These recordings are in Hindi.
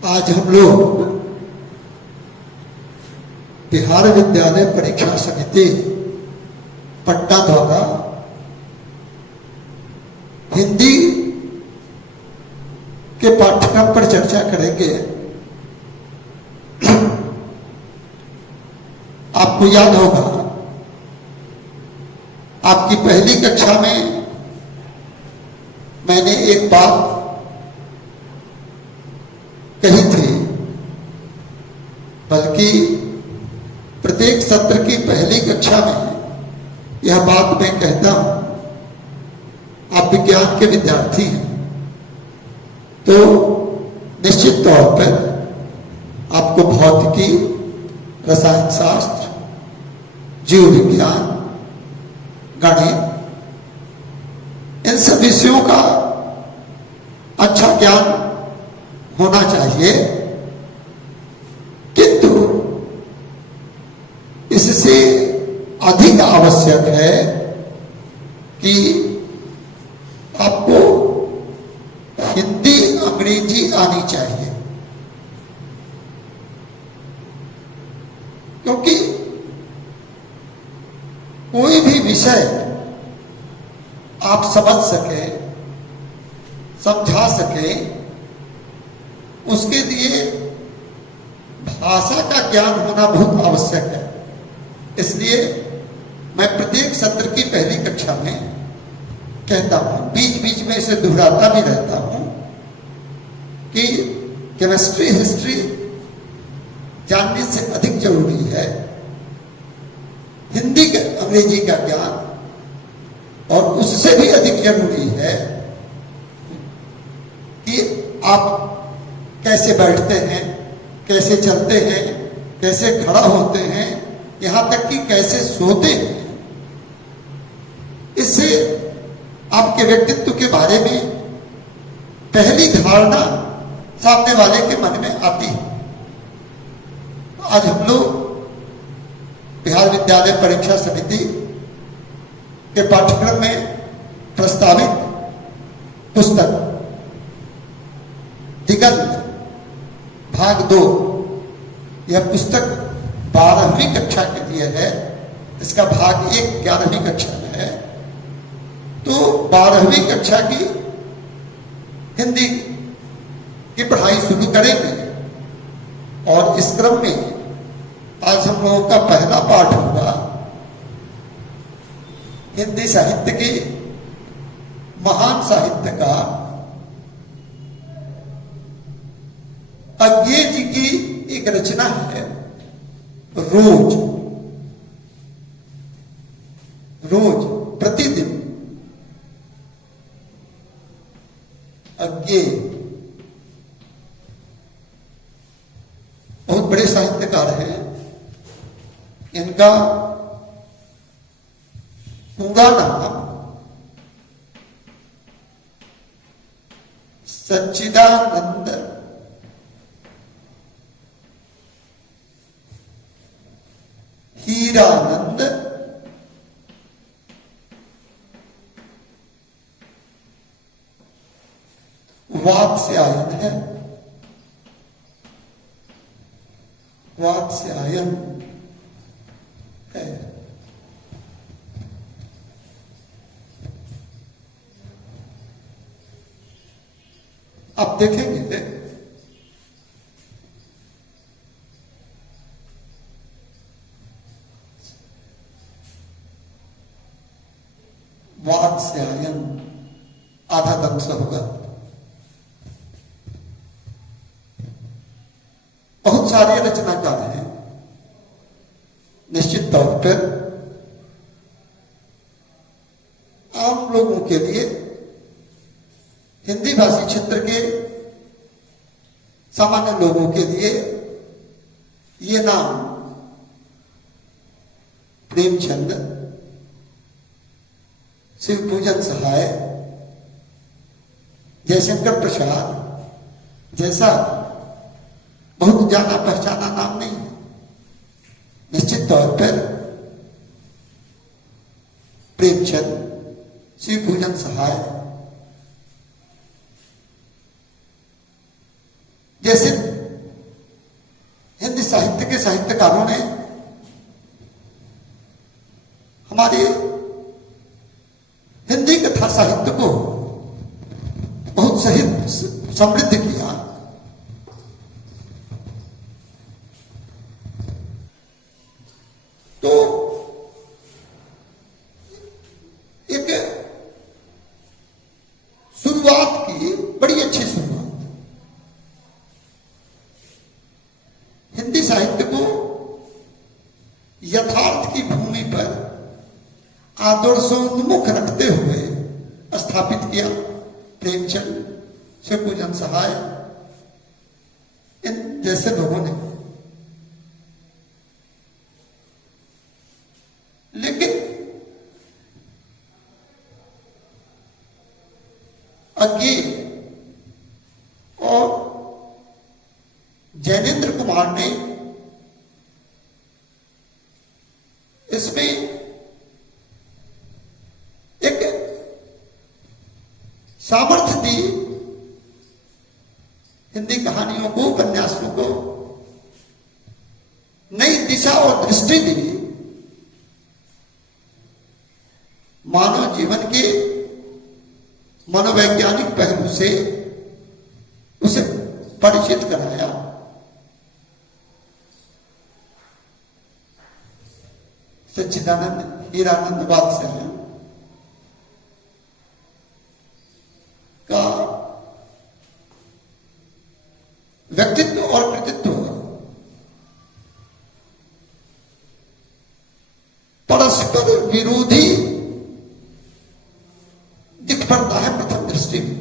आज हम लोग बिहार विद्यालय परीक्षा समिति पटना द्वारा हिंदी के पाठ्यक्रम पर चर्चा करेंगे। आपको याद होगा, आपकी पहली कक्षा में मैंने एक बात कही थी, बल्कि प्रत्येक सत्र की पहली कक्षा में यह बात मैं कहता हूं। आप विज्ञान के विद्यार्थी हैं तो निश्चित तौर पर आपको भौतिकी, रसायन शास्त्र, जीव विज्ञान, गणित, इन सब विषयों का अच्छा ज्ञान होना चाहिए, किंतु इससे अधिक आवश्यक है कि आपको हिंदी अंग्रेजी आनी चाहिए। क्योंकि कोई भी विषय आप समझ सके, समझा सके, उसके लिए भाषा का ज्ञान होना बहुत आवश्यक है। इसलिए मैं प्रत्येक सत्र की पहली कक्षा में कहता हूं, बीच बीच में इसे दोहराता भी रहता हूं कि केमिस्ट्री, हिस्ट्री जानने से अधिक जरूरी है हिंदी का, अंग्रेजी का ज्ञान, और उससे भी अधिक जरूरी है कि आप कैसे बैठते हैं, कैसे चलते हैं, कैसे खड़ा होते हैं, यहां तक कि कैसे सोते हैं। इससे आपके व्यक्तित्व के बारे में पहली धारणा सामने वाले के मन में आती है। आज हम लोग बिहार विद्यालय परीक्षा समिति के पाठ्यक्रम में प्रस्तावित पुस्तक दिगंत भाग 2, यह पुस्तक 12वीं कक्षा के लिए है। इसका भाग 1 11वीं कक्षा में है। तो 12वीं कक्षा की हिंदी की पढ़ाई शुरू करेंगे, और इस क्रम में आज हम लोगों का पहला पाठ होगा हिंदी साहित्य की महान साहित्यकार अज्ञे जी की एक रचना है, रोज। रोज, प्रतिदिन। अज्ञे बहुत बड़े साहित्यकार हैं। इनका पूरा नाम सच्चिदानंद हीरानंद वात्स्यायन है। वात्स्यायन है। आप देखेंगे वात्स्यायन आधा दंश होगा। बहुत सारे रचनाकार हैं। निश्चित तौर पर आम लोगों के लिए, हिंदी भाषी क्षेत्र के सामान्य लोगों के लिए ये नाम प्रेमचंद, शिवपूजन सहाय, जयशंकर प्रसाद जैसा बहुत जाना पहचाना नाम नहीं है। निश्चित तौर पर प्रेमचंद, शिवपूजन सहाय जैसे के साहित्यकारों ने हमारे हिंदी कथा साहित्य को बहुत सही समृद्ध किया। तो एक शुरुआत की, बड़ी अच्छी शुरुआत। हिंदी साहित्य को यथार्थ की भूमि पर आदर्शोन्मुख रखते हुए स्थापित किया प्रेमचंद, शिवपूजन सहाय, इन जैसे लोगों ने। लेकिन अज्ञे और जैनेन्द्र कुमार ने इसमें एक सामर्थ्य दी, हिंदी कहानियों को, उपन्यासों को नई दिशा और दृष्टि दी, मानव जीवन के मनोवैज्ञानिक पहलू से उसे परिचित कराया। सच्चिदानंद हीरानंद वात्सल्य का व्यक्तित्व और कृतित्व परस्पर विरोधी दिख पड़ता है प्रथम दृष्टि में।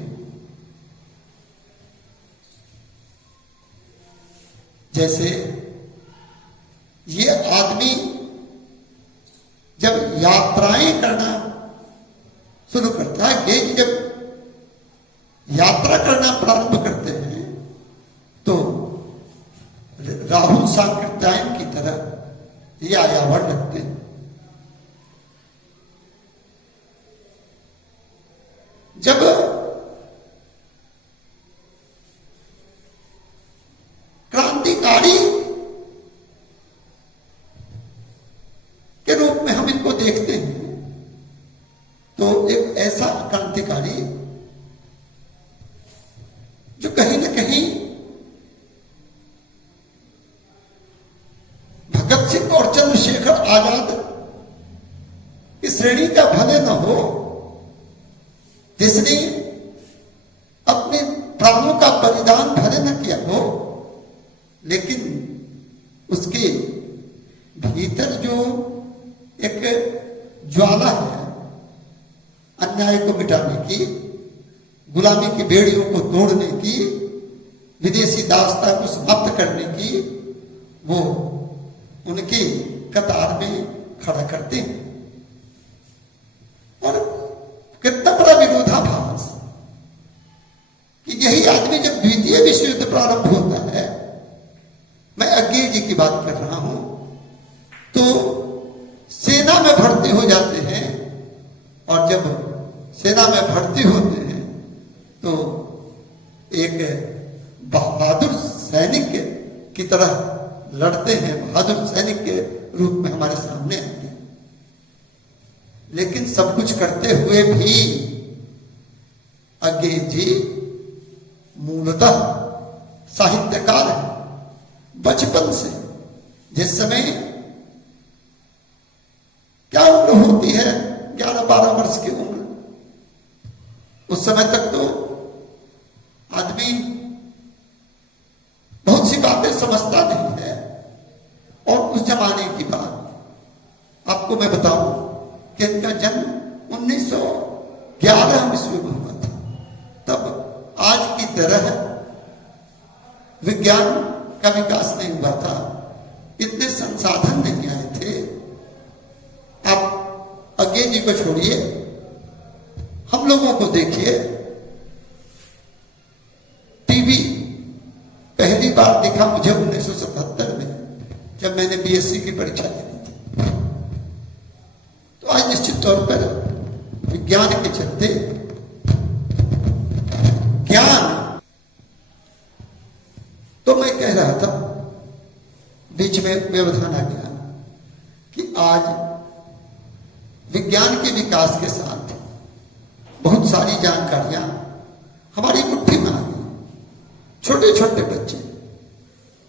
जैसे ये आदमी जब यात्राएं करना शुरू करता है, ये जब यात्रा करना प्रारंभ करते हैं तो राहुल सांकृत्यायन की तरह ये आयावरण रखते हैं। जब क्रांतिकारी के रूप में हम इनको देखते हैं तो एक ऐसा क्रांतिकारी जो कहीं न कहीं भगत सिंह और चंद्रशेखर आजाद की श्रेणी का भले न हो, जिसने अपने प्राणों का बलिदान भले न किया हो, लेकिन उसके भीतर जो एक ज्वाला है अन्याय को मिटाने की, गुलामी की बेड़ियों को तोड़ने की, विदेशी दासता को समाप्त करने की, वो उनके कतार में खड़ा करते हैं। और कितना बड़ा विरोधाभास कि यही आदमी जब द्वितीय विश्व युद्ध प्रारंभ होता है, मैं अज्ञे जी की बात कर रहा हूं, तो सेना में भर्ती हो जाते हैं, और जब सेना में भर्ती होते हैं तो एक बहादुर सैनिक की तरह लड़ते हैं, बहादुर सैनिक के रूप में हमारे सामने आते हैं। लेकिन सब कुछ करते हुए भी अज्ञे जी मूलतः साहित्यकार है। बचपन से, जिस समय क्या उम्र होती है, 11-12 वर्ष की उम्र, उस समय तक तो आदमी बहुत सी बातें समझता नहीं है। और उस जमाने की बात आपको मैं बताऊं कि इनका जन्म 1911 ईस्वी में हुआ था। तब आज की तरह विज्ञान का विकास नहीं हुआ था, इतने संसाधन नहीं आए थे। आप अज्ञे जी को छोड़िए, हम लोगों को देखिए। टीवी पहली बार देखा मुझे 1977 में, जब मैंने बीएससी की परीक्षा दी थी। तो आज निश्चित तौर पर विज्ञान के चलते ज्ञान, तो मैं कह रहा था बीच में व्यवधान आ गया कि आज विज्ञान के विकास के साथ बहुत सारी जानकारियां हमारी मुट्ठी में आ गई। छोटे छोटे बच्चे,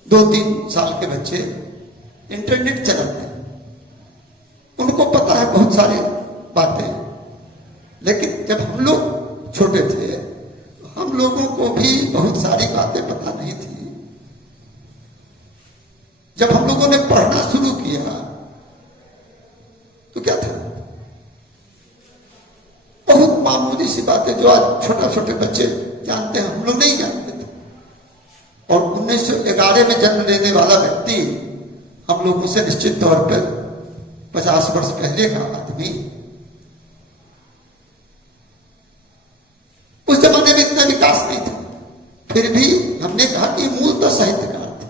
2-3 साल के बच्चे इंटरनेट चलाते हैं, उनको पता है बहुत सारी बातें। लेकिन जब हम लोग छोटे थे, हम लोगों को भी बहुत सारी बातें पता नहीं थी। जब हम लोगों ने पढ़ना शुरू किया तो क्या था, बहुत मामूली सी बातें जो आज छोटे छोटे बच्चे जानते हैं, हम लोग नहीं जानते थे। और 1911 में जन्म लेने वाला व्यक्ति हम लोगों से निश्चित तौर पर 50 वर्ष पहले का आदमी, उस जमाने में इतना विकास नहीं था। फिर भी हमने कहा कि मूलतः साहित्यकार थे।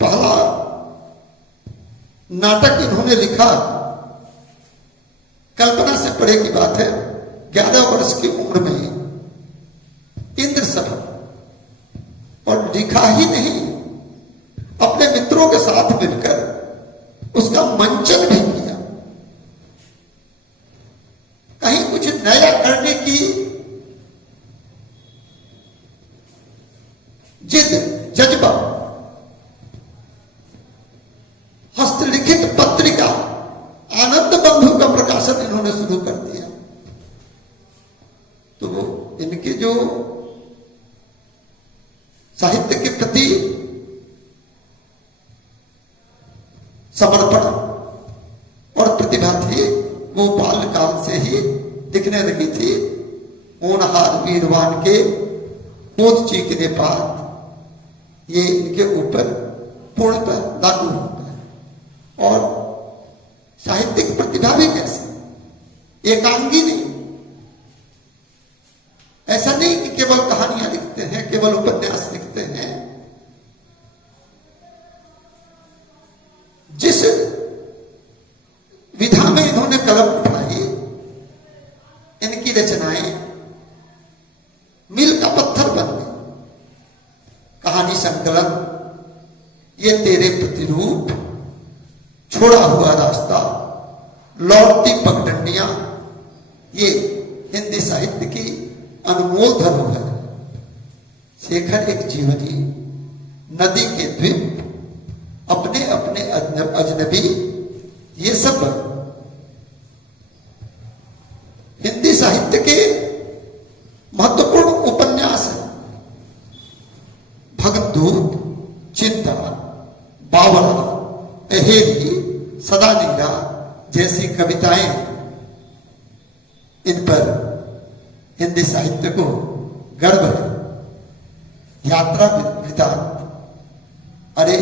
पहला नाटक इन्होंने लिखा, कल्पना से परे की बात है, 11 वर्ष की उम्र में इंद्र सभा, और लिखा ही नहीं, अपने मित्रों के साथ मिलकर उसका मंचन भी किया। कहीं कुछ नया करने की जिद, जज्बा, हस्तलिखित पत्रिका आनंद बंधु का प्रकाशन इन्होंने शुरू कर दिया। तो वो इनके जो साहित्य के प्रति समर्पण और प्रतिभा थी, वो बाल्यकाल से ही दिखने लगी थी। होनहार वीरवान के पोत चीखने पात, ये इनके ऊपर पूर्णतः लागू होता है। और साहित्यिक प्रतिभा भी कैसे, एकांगी नहीं। ऐसा नहीं कि केवल कहानियां लिखते हैं, केवल उपन्यास लिखते हैं। जिस विधा में इन्होंने कलम उठाई, इनकी रचनाएं मील का पत्थर बन गई। कहानी संकलन, ये तेरे प्रतिरूप, छोड़ा हुआ रास्ता, लौटती पगडंडियां, ये हिंदी साहित्य की अनमोल धरोहर है। शेखर एक जीवनी, नदी के द्वीप, अपने अपने अजनबी, ये सब हिंदी साहित्य के महत्वपूर्ण उपन्यास है। भगदूत, चिंता, बावरा, अहेरी, सदानीरा जैसी कविताएं, इन पर हिंदी साहित्य को गर्व है। यात्रा वृतांत, अरे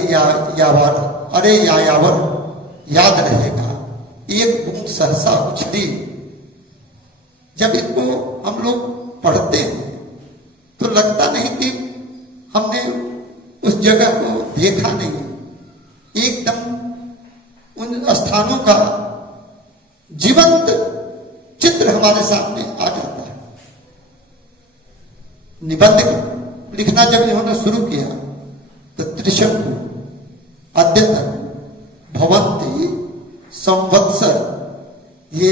यायावर याद रहेगा, एक बूंद सहसा उछली। जब इनको हम लोग पढ़ते हैं तो लगता नहीं कि हमने उस जगह को देखा नहीं, एकदम उन स्थानों का जीवंत चित्र हमारे सामने आ जाता है। निबंध लिखना जब इन्होंने शुरू किया तो त्रिशंकु, अद्यतन, भवंती, संवत्सर, ये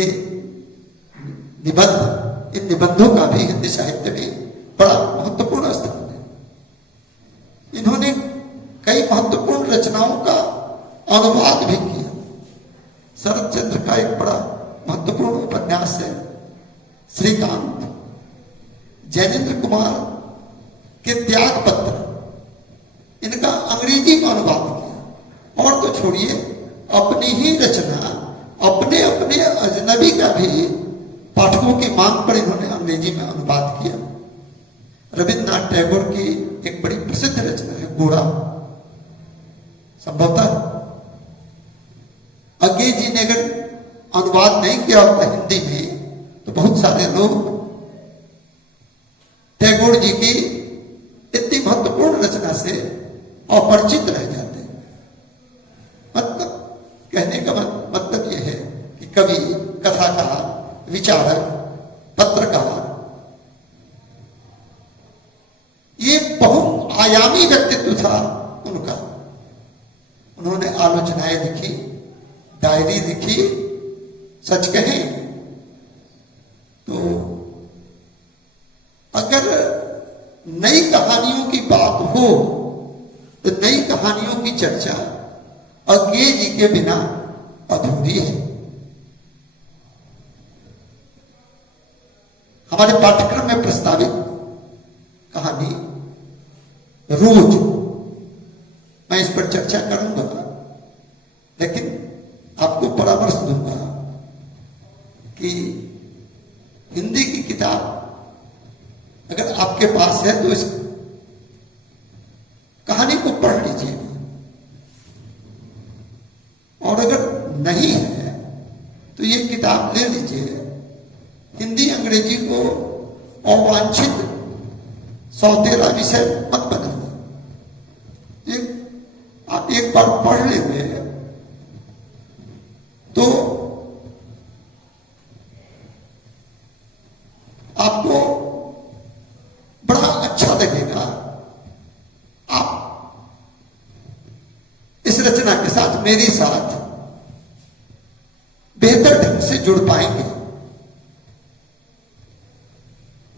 निबंध, इन निबंधों का भी हिंदी साहित्य में बड़ा महत्वपूर्ण स्थान है। इन्होंने कई महत्वपूर्ण रचनाओं का अनुवाद भी किया। शरद चंद्र का एक बड़ा महत्वपूर्ण उपन्यास है श्रीकांत, जैनेन्द्र कुमार के त्याग पत्र, इनका अंग्रेजी में अनुवाद किया। और तो छोड़िए, अपनी ही रचना, अपने अपने अजनबी का भी पाठकों की मांग पर इन्होंने अंग्रेजी में अनुवाद किया। रविन्द्रनाथ टैगोर की एक बड़ी प्रसिद्ध रचना है घोड़ा, संभवतः अज्ञे जी ने अगर अनुवाद नहीं किया होता हिंदी में तो बहुत सारे लोग टैगोर जी की इतनी महत्वपूर्ण रचना से अपरिचित रह जाते हैं। मतलब कहने का मतलब यह है कि कवि, कथाकार, विचारक, पत्रकार, ये बहुआयामी व्यक्तित्व था उनका। आलोचनाएं लिखी, डायरी लिखी। सच कहें तो अगर नई कहानियों की बात हो तो नई कहानियों की चर्चा अज्ञेय जी के बिना अधूरी है। हमारे पाठ्यक्रम में प्रस्तावित कहानी रोज, मैं इस पर चर्चा करूंगा, लेकिन आपको परामर्श दूंगा कि हिंदी की किताब अगर आपके पास है तो इस कहानी को पढ़ लीजिए, और अगर नहीं है तो ये किताब ले लीजिए। हिंदी अंग्रेजी को अवांछित सौतेला विषय मत बनाइए। आप एक बार पढ़ लेंगे तो आपको बड़ा अच्छा लगेगा। आप इस रचना के साथ, मेरे साथ बेहतर ढंग से जुड़ पाएंगे।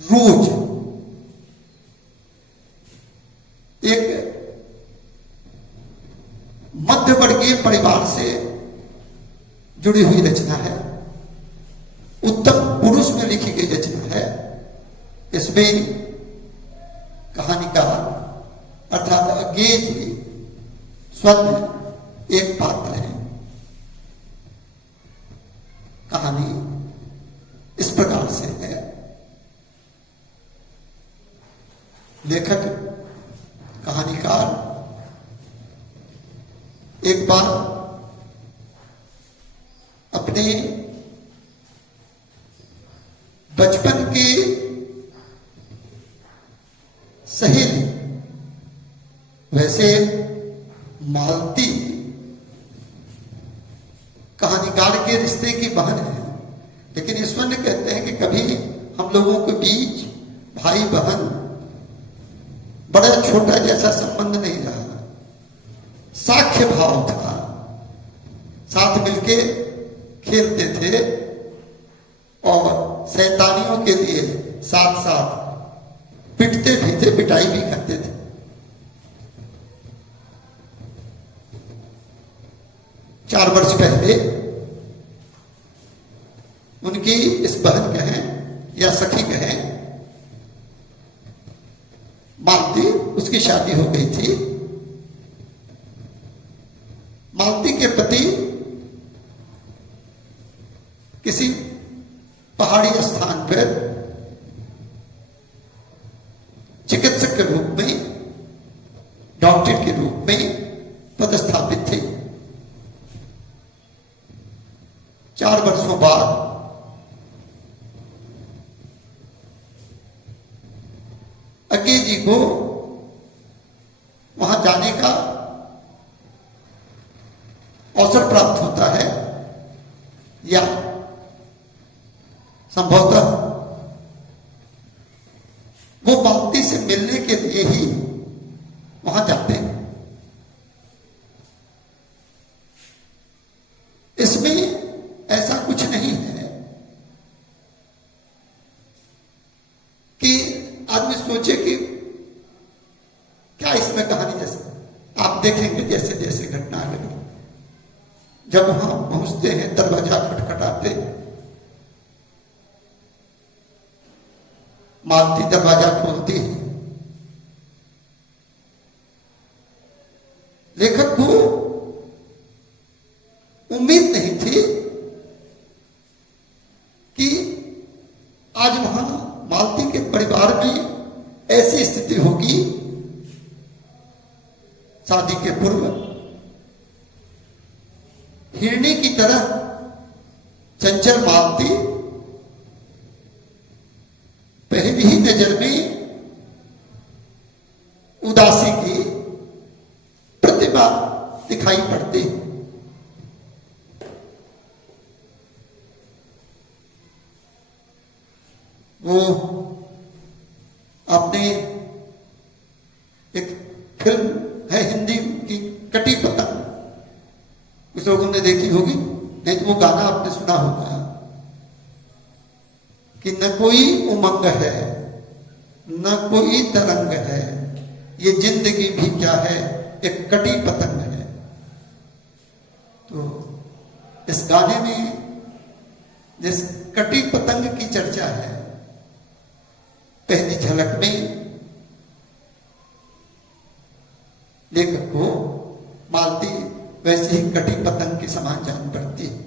रोज एक मध्यवर्गीय परिवार से जुड़ी हुई रचना है, उत्तम पुरुष में लिखी गई रचना है। इसमें कहानीकार अर्थात अज्ञेय जी स्वयं एक पात्र है। कहानी इस प्रकार से है। लेखक कहानीकार एक बार अपने बचपन के सहेली, वैसे मालती कहानीकार के रिश्ते की बहन है, लेकिन ईश्वर ने कहते हैं कि कभी हम लोगों के बीच भाई बहन बड़ा छोटा जैसा संबंध नहीं रहा। साख्य भाव था, साथ मिलके खेलते थे और शैतानियों के लिए साथ साथ पिटते भी थे, पिटाई भी करते थे। चार वर्ष पहले उनकी इस बहन कहें या सखी कहें, मालती, उसकी शादी हो गई थी। मालती के पति किसी पहाड़ी स्थान पर चिकित्सक के रूप में, डॉक्टर के रूप में पदस्थापित थे। 4 वर्षों बाद अज्ञेय जी को वहां जाने का अवसर प्राप्त होता है, या संभवतः वो मालती से मिलने के लिए ही वहां जाते हैं। इसमें ऐसा कुछ नहीं है कि आदमी सोचे कि क्या इसमें कहानी, जैसे आप देखेंगे जैसे जैसे घटना आगे, जब वहां पहुंचते हैं दरवाजा खटखटाते, मालती दरवाजा खोलती है। लेखक को उम्मीद नहीं थी कि आज वहां मालती के परिवार में ऐसी स्थिति होगी। शादी के पूर्व हिरणी की तरह चंचल मालती पहली ही नजर में उदासी की प्रतिभा दिखाई पड़ती। वो आपने एक फिल्म है हिंदी की, कटी पतंग, कुछ लोगों ने देखी होगी, नहीं तो वो गाना आपने सुना होगा कि न कोई उमंग है न कोई तरंग है, ये जिंदगी भी क्या है एक कटी पतंग है। तो इस गाने में जिस कटी पतंग की चर्चा है, पहली झलक में लेखक को मालती वैसे ही कटी पतंग की समान जान पड़ती है।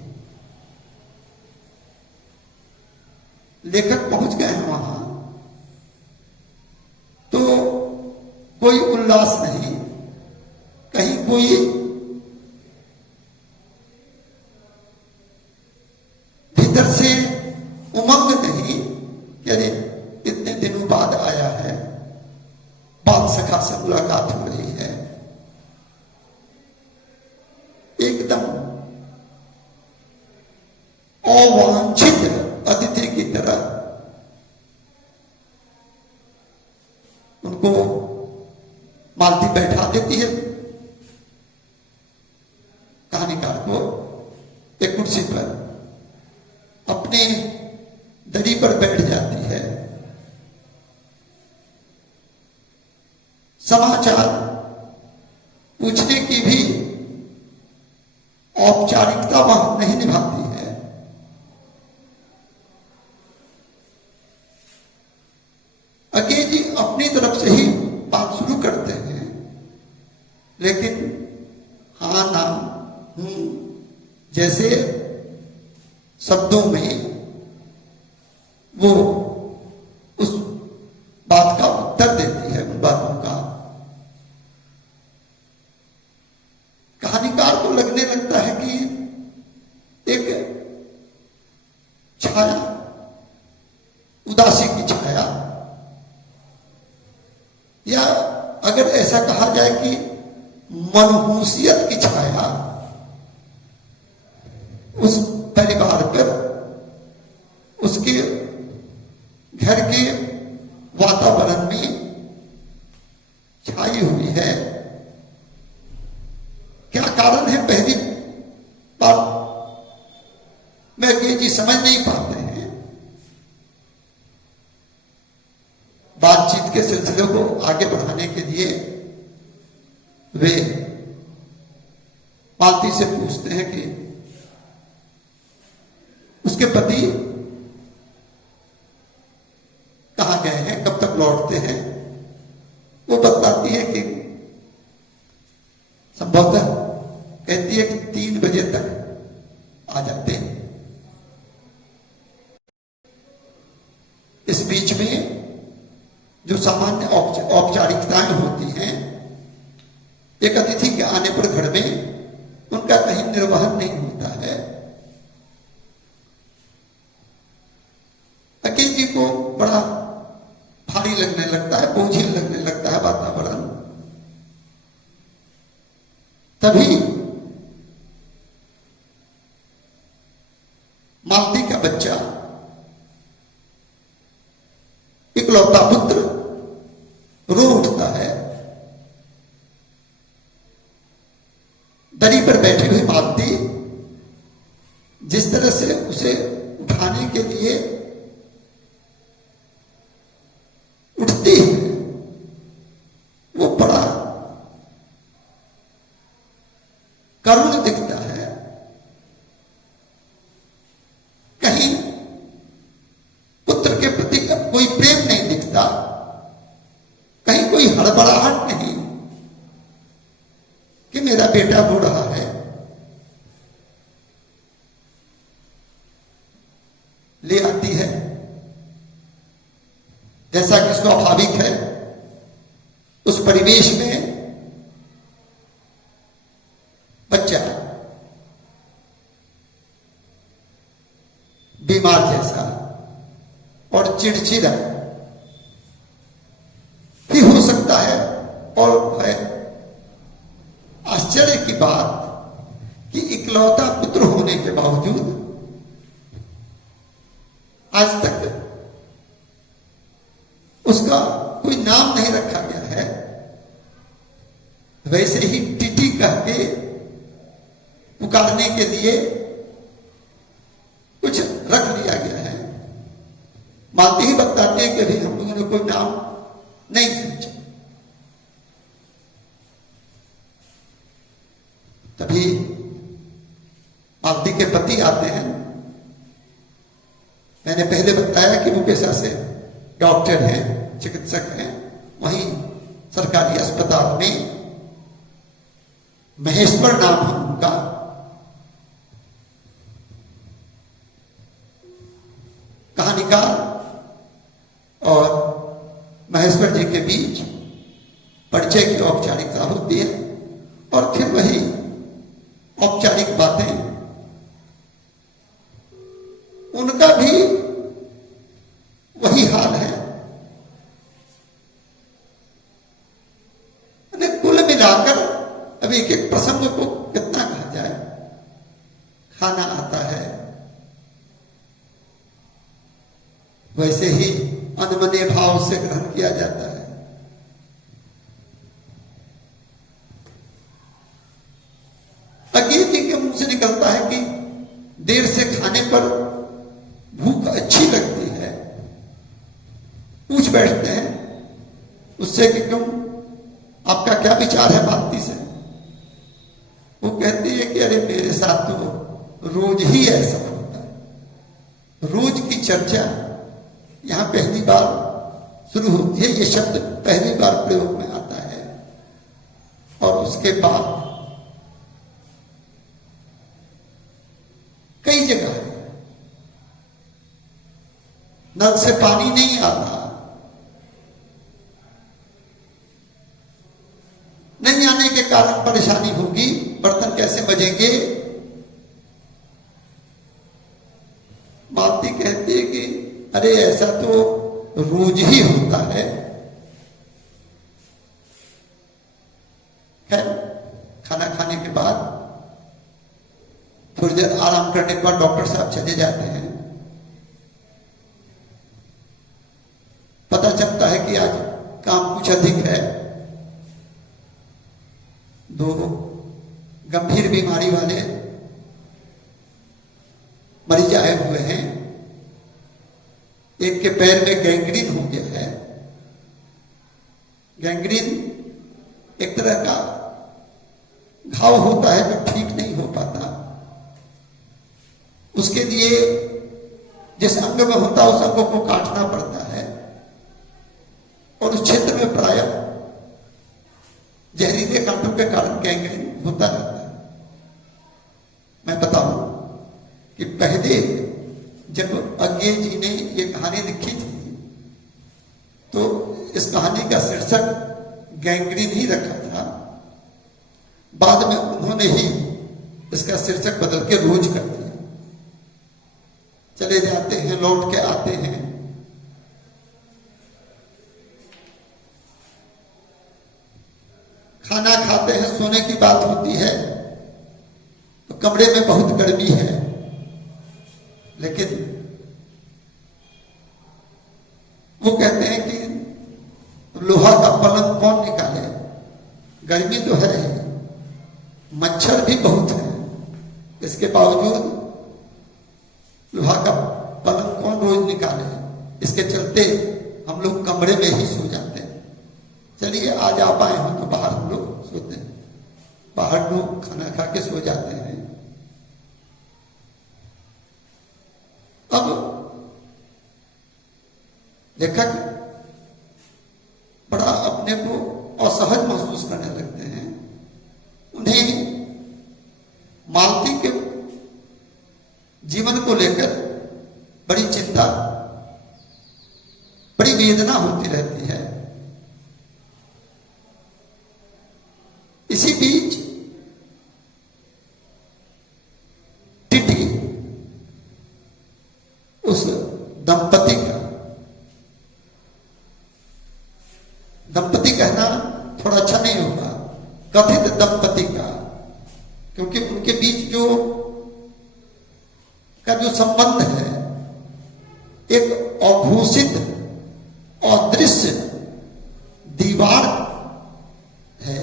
लेखक पहुंच गए हैं वहां तो कोई उल्लास नहीं, कहीं कोई भीतर से उमंग नहीं कि अरे इतने दिनों बाद आया है, बाल सखा से मुलाकात हो रही है। एकदम अवांछित अतिथि की तरह उनको मालती बैठा देती है, कहानीकार को एक कुर्सी पर अपने दरी पर बैठ जाती है। समाचार पूछने की भी औपचारिकता वह नहीं निभाती है। अकेले जी अपनी तरफ से ही बात शुरू करते हैं, लेकिन हाँ ना हूं जैसे शब्दों में वो उस बात का उत्तर देती है, उन बातों का। कहानीकार को लगने लगता है कि एक छाया, उदासी की छाया, या अगर ऐसा कहा जाए कि मनहूसियत की छाया उस परिवार पर, उसके घर के वातावरण में छाई हुई है। क्या कारण है, पहली बात मैं ये जी समझ नहीं पाते हैं। बातचीत के सिलसिले को आगे बढ़ाने के लिए वे मालती से पूछते हैं कि उसके पति कहां गए हैं, कब तक लौटते हैं। वो बताती है कि संभवतः कहती है कि 3 बजे तक आ जाते हैं। इस बीच में जो सामान्य औपचारिकताएं होती हैं, एक अतिथि के आने पर घर में उनका कहीं निर्वहन नहीं होता है। अकेले जी को बड़ा भारी लगने लगता है, बोझिल लगने लगता है वातावरण। तभी मालती का बच्चा, इकलौता पुत्र, रो उठता है। दरी पर बैठी हुई मालती जिस तरह से उसे उठाने के लिए उठती है, वो बड़ा करुण दिखता है। कहीं पुत्र के प्रति कोई प्रेम नहीं दिखता, कहीं कोई हड़बड़ाहट नहीं कि मेरा बेटा रो रहा है। ले आती है, जैसा कि स्वाभाविक है उस परिवेश में बच्चा बीमार जैसा और चिड़चिड़ा भी हो सकता है। और है आश्चर्य की बात कि इकलौता पुत्र होने के बावजूद आज तक उसका कोई नाम नहीं रखा गया है। वैसे ही टीटी कह के पुकारने के लिए कुछ रख लिया गया है। मालती ही बताते हैं कि अभी हम लोगों ने कोई नाम नहीं सोचा। तभी मालती के पति आते हैं। मैंने पहले बताया कि वो पेशा से डॉक्टर हैं, चिकित्सक हैं। वहीं सरकारी अस्पताल में महेश्वर नाम है उनका। कहानीकार और महेश्वर जी के बीच परिचय की औपचारिकता होती है और फिर वही औपचारिक बातें। उनका भी वही हाल है। कुल मिलाकर अब एक एक प्रसंग को कितना कहा जाए। खाना आता है, वैसे ही अनमने भाव से ग्रहण किया जाता है। अगेती के मुंह से निकलता है कि देर से खाने पर भूख अच्छी लगती है। पूछ बैठते हैं उससे कि क्यों, आपका क्या विचार है मालती से? वो कहती है कि अरे मेरे साथ तो रोज ही ऐसा होता है। रोज की चर्चा यहां पहली बार शुरू होती है। ये शब्द पहली बार प्रयोग में आता है और उसके बाद कई जगह है। नल से पानी नहीं आता, नहीं आने के कारण परेशानी होगी, बर्तन कैसे बजेंगे। मालती कहती है कि अरे ऐसा तो रोज ही होता है। खैर खाना खाने के बाद थोड़ी देर आराम करने के बाद डॉक्टर साहब चले जाते हैं। पता चलता है कि आज काम कुछ अधिक है। दो गंभीर बीमारी वाले मरीज आए हुए हैं। एक के पैर में गैंग्रीन हो गया है। गैंग्रीन एक तरह का घाव होता है जो ठीक नहीं हो पाता। उसके लिए जिस अंग में होता है उस अंग को काटना पड़ता है और उस क्षेत्र में प्रायः जहरीले कांटों के कारण गैंग्रीन होता रहता है। मैं बताऊं कि पहले जब अज्ञे जी ने ये कहानी लिखी थी तो इस कहानी का शीर्षक गैंग्रीन ही रखा था। बाद में उन्होंने ही इसका शीर्षक बदल के रोज कर दिया। चले जाते हैं, लौट के आते हैं। खाना खाते हैं, सोने की बात होती है तो कमरे में बहुत गर्मी है, लेकिन वो कहते हैं कि लोहा का पलंग कौन निकाले, गर्मी तो है, मच्छर भी बहुत है, इसके बावजूद लोहा का पलंग कौन रोज निकाले। इसके चलते हम लोग कमरे में ही सो जाते हैं। चलिए आज आप आए हो तो बाहर हम लोग सोते हैं। बाहर लोग खाना खा के सो जाते हैं। अब लेखक बड़ा अपने को असहज महसूस करने लगते हैं। उन्हें मालती के जीवन को लेकर बड़ी चिंता, बड़ी वेदना होती रहती है। इसी बीच टिटी उस दंपति कहना थोड़ा अच्छा नहीं होगा, कथित दंपति का, क्योंकि उनके बीच जो संबंध है एक अभूषित अदृश्य दीवार है।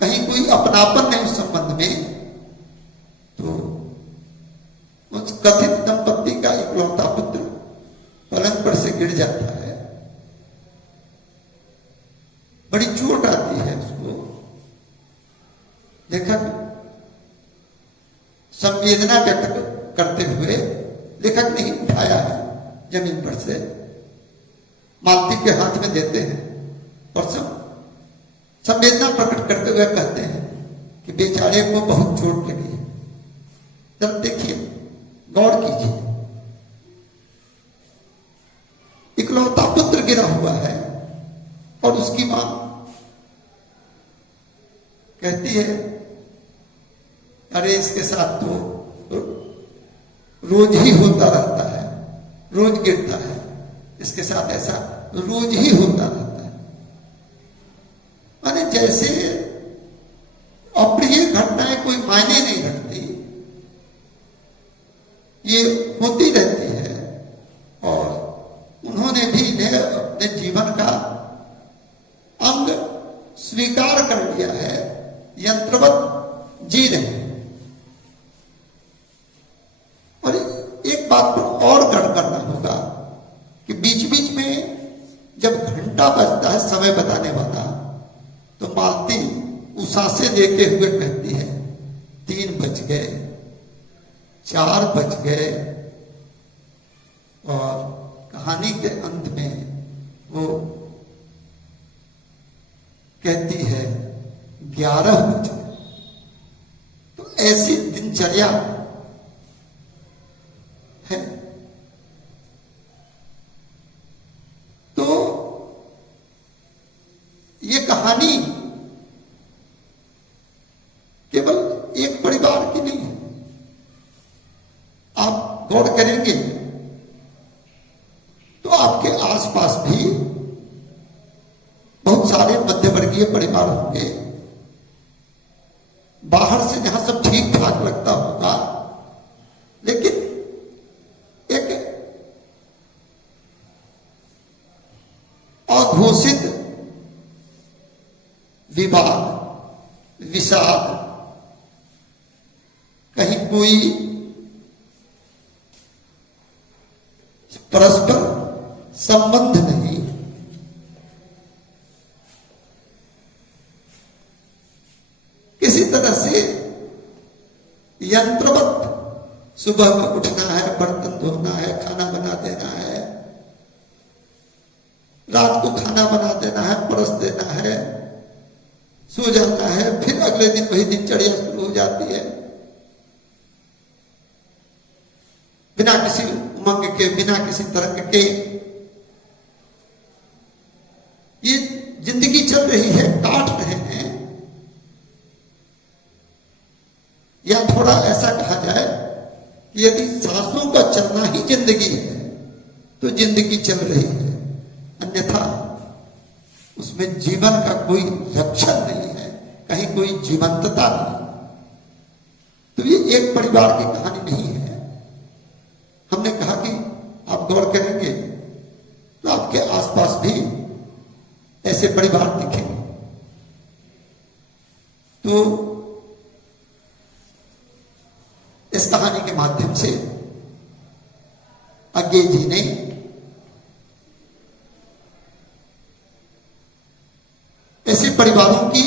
कहीं कोई अपनापन नहीं उस संबंध में। बड़ी चोट आती है उसको। लेखक संवेदना व्यक्त करते हुए लेखक ने उठाया है जमीन पर से, मालती के हाथ में देते हैं और संवेदना प्रकट करते हुए कहते हैं कि बेचारे को बहुत चोट लगी है, जब देखिए गौर कीजिए, इकलौता पुत्र गिरा हुआ है और उसकी मां कहती है अरे इसके साथ तो रोज ही होता रहता है, रोज गिरता है, इसके साथ ऐसा रोज ही होता रहता है। माने जैसे अप्रिय घटनाएं कोई मायने नहीं रखती, ये होती रहती है। और उन्होंने भी इन्हें अपने जीवन का अंग स्वीकार कर लिया है, यंत्रवत जी रहे हैं। और एक बात पर और गढ़ करना होगा कि बीच बीच में जब घंटा बजता है समय बताने वाला, तो मालती उसासे देते हुए कहती है 3 बज गए, 4 बज गए। और कहानी के अंत में वो कहती है 11 बज गए। तो ऐसी दिनचर्या है। तो ये कहानी केवल एक परिवार की नहीं है। आप गौर करेंगे तो आपके आसपास भी बहुत सारे मध्यवर्गीय परिवार होंगे। बाहर से जहां सब ठीक ठाक लगता होगा, लेकिन एक अघोषित विवाद, विषाद, कहीं कोई परस्पर संबंध नहीं, किसी तरह से यंत्रवत सुबह में उठना है, बर्तन धोना है, खाना बना देना है, रात को खाना बना देना है, परोस देना है, सो जाना है, फिर अगले दिन वही दिनचर्या शुरू हो जाती है। बिना किसी उमंग के, बिना किसी तरंग के ये जिंदगी चल रही है, काट रहे हैं। या थोड़ा ऐसा कहा जाए कि यदि सांसों का चलना ही जिंदगी है तो जिंदगी चल रही है, अन्यथा उसमें जीवन का कोई लक्षण नहीं है, कहीं कोई जीवंतता नहीं। तो ये एक परिवार की कहानी नहीं है। हमने कहा कि आप गौर करेंगे तो आपके आसपास भी ऐसे परिवार दिखेंगे। तो इस कहानी के माध्यम से अज्ञे जी ने ऐसे परिवारों की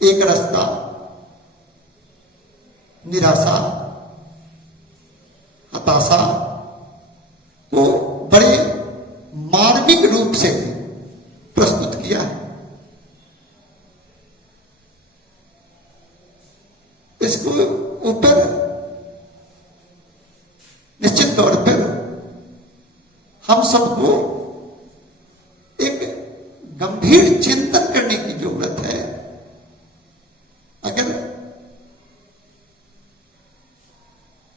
एक रास्ता, निराशा, हताशा को बड़े मार्मिक रूप से प्रस्तुत किया है। इसको ऊपर निश्चित तौर पर हम सबको एक गंभीर चिंतन करने की जरूरत है। अगर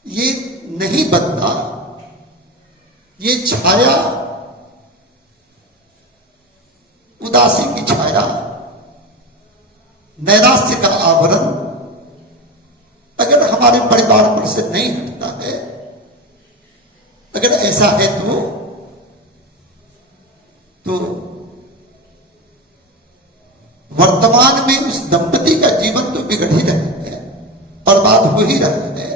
ये नहीं बनता, ये छाया, उदासी की छाया, नैराश्य का आवरण अगर हमारे परिवार पर से नहीं हटता है, अगर ऐसा है तो वर्तमान में उस दंपति का जीवन तो बिगड़ ही रहा है, बर्बाद हो ही रहा है।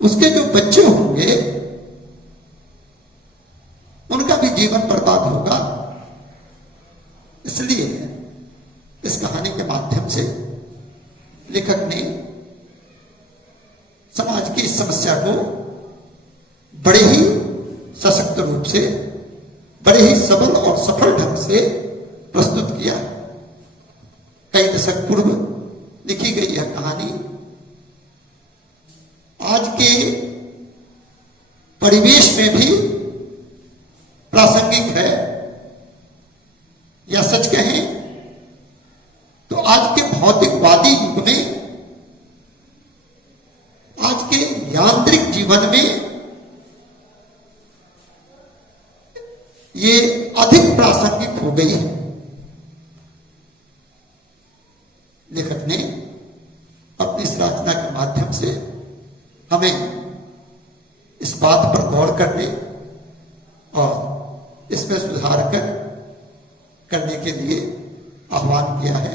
उसके जो बच्चे होंगे उनका भी जीवन बर्बाद होगा। इसलिए इस कहानी के माध्यम से लेखक ने समाज की इस समस्या को बड़े ही सशक्त रूप से, बड़े ही सबल और सफल ढंग से प्रस्तुत किया। कई दशक पूर्व लिखी गई यह कहानी आज के परिवेश में भी प्रासंगिक है, या सच कहें तो आज के भौतिकवादी युग में, आज के यांत्रिक जीवन में ये अधिक प्रासंगिक हो गई है। लेखक ने अपनी इस रचना के माध्यम से हमें इस बात पर गौर करने और इसमें सुधार करने के लिए आह्वान किया है।